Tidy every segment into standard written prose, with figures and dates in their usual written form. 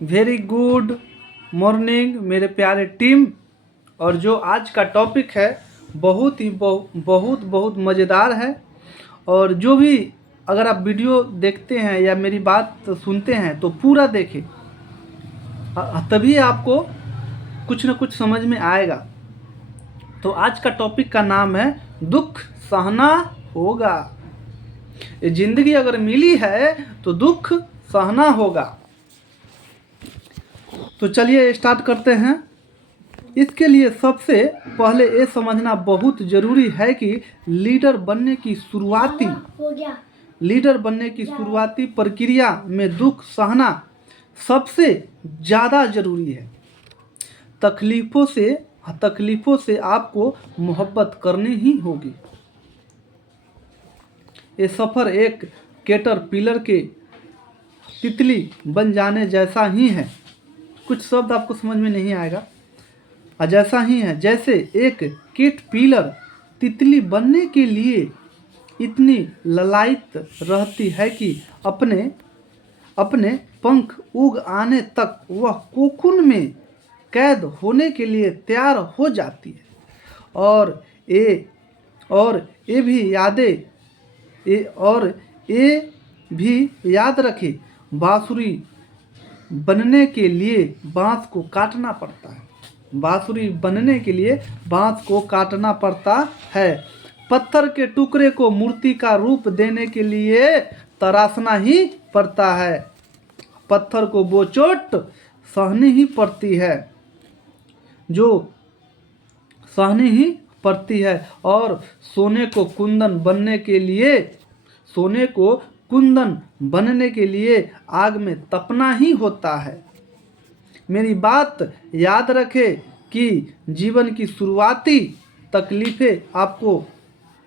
Very good morning मेरे प्यारे team. और जो आज का टॉपिक है बहुत ही बहुत मज़ेदार है। और जो भी अगर आप वीडियो देखते हैं या मेरी बात सुनते हैं तो पूरा देखें, तभी आपको कुछ न कुछ समझ में आएगा। तो आज का टॉपिक का नाम है दुख सहना होगा। ये जिंदगी अगर मिली है तो दुख सहना होगा। तो चलिए स्टार्ट करते हैं। इसके लिए सबसे पहले ये समझना बहुत ज़रूरी है कि लीडर बनने की शुरुआती प्रक्रिया में दुख सहना सबसे ज़्यादा ज़रूरी है। तकलीफ़ों से आपको मोहब्बत करनी ही होगी। ये सफ़र एक कैटरपिलर के तितली बन जाने जैसा ही है। कुछ शब्द आपको समझ में नहीं आएगा, जैसा ही है जैसे एक कैटरपिलर तितली बनने के लिए इतनी ललायित रहती है कि अपने पंख उग आने तक वह कोकून में कैद होने के लिए तैयार हो जाती है। और ये भी याद रखें, बांसुरी बनने के लिए बांस को काटना पड़ता है। बांसुरी बनने के लिए बांस को काटना पड़ता है। पत्थर के टुकड़े को मूर्ति का रूप देने के लिए तराशना ही पड़ता है। पत्थर को वो चोट सहनी ही पड़ती है जो सहनी ही पड़ती है। और सोने को कुंदन बनने के लिए आग में तपना ही होता है। मेरी बात याद रखें कि जीवन की शुरुआती तकलीफ़ें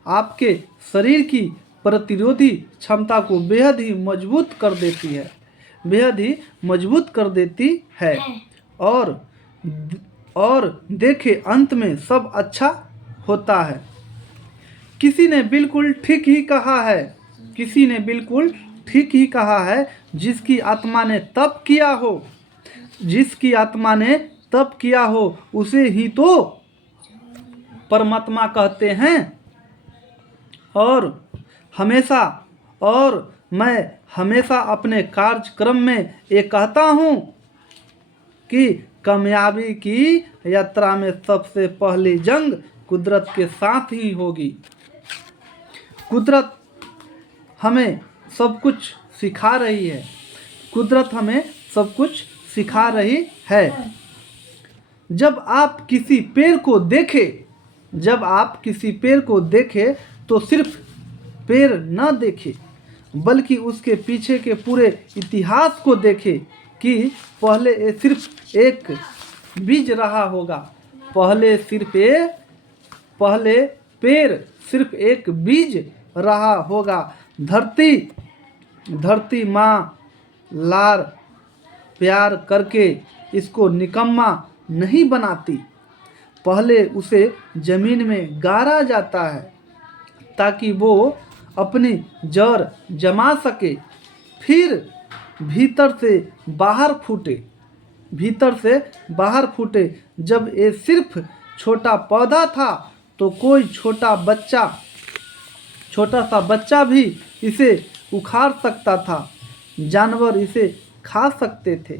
आपके शरीर की प्रतिरोधी क्षमता को बेहद ही मजबूत कर देती है। और देखें, अंत में सब अच्छा होता है। किसी ने बिल्कुल ठीक ही कहा है, जिसकी आत्मा ने तप किया हो उसे ही तो परमात्मा कहते हैं। और मैं हमेशा अपने कार्यक्रम में ये कहता हूँ कि कामयाबी की यात्रा में सबसे पहली जंग कुदरत के साथ ही होगी। कुदरत हमें सब कुछ सिखा रही है। जब आप किसी पेड़ को देखें तो सिर्फ पेड़ न देखें, बल्कि उसके पीछे के पूरे इतिहास को देखें कि पहले ये सिर्फ एक बीज रहा होगा। पहले पेड़ सिर्फ एक बीज रहा होगा। धरती माँ लार प्यार करके इसको निकम्मा नहीं बनाती। पहले उसे जमीन में गाड़ा जाता है ताकि वो अपनी जड़ जमा सके, फिर भीतर से बाहर फूटे। जब ये सिर्फ छोटा पौधा था तो कोई छोटा सा बच्चा भी इसे उखाड़ सकता था, जानवर इसे खा सकते थे।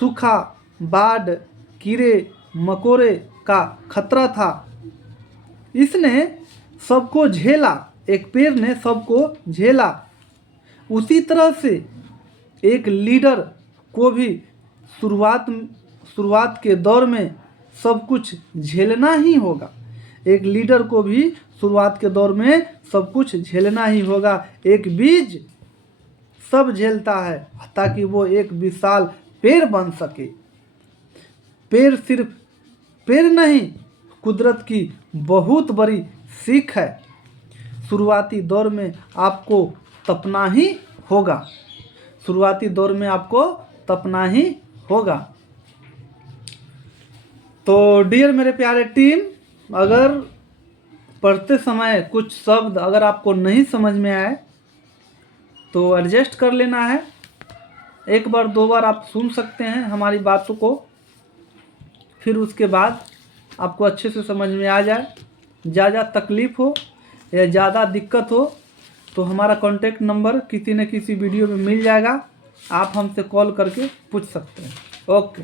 सूखा, बाढ़, कीड़े मकोड़े का खतरा था, इसने सबको झेला। एक पेड़ ने सबको झेला। उसी तरह से एक लीडर को भी शुरुआत के दौर में सब कुछ झेलना ही होगा। एक बीज सब झेलता है ताकि वो एक विशाल पेड़ बन सके। पेड़ सिर्फ पेड़ नहीं, कुदरत की बहुत बड़ी सीख है। शुरुआती दौर में आपको तपना ही होगा। तो डियर मेरे प्यारे टीम, अगर पढ़ते समय कुछ शब्द अगर आपको नहीं समझ में आए तो एडजस्ट कर लेना है। एक बार 2 बार आप सुन सकते हैं हमारी बातों को, फिर उसके बाद आपको अच्छे से समझ में आ जाए। ज़्यादा तकलीफ़ हो या ज़्यादा दिक्कत हो तो हमारा कॉन्टैक्ट नंबर किसी न किसी वीडियो में मिल जाएगा, आप हमसे कॉल करके पूछ सकते हैं। ओके।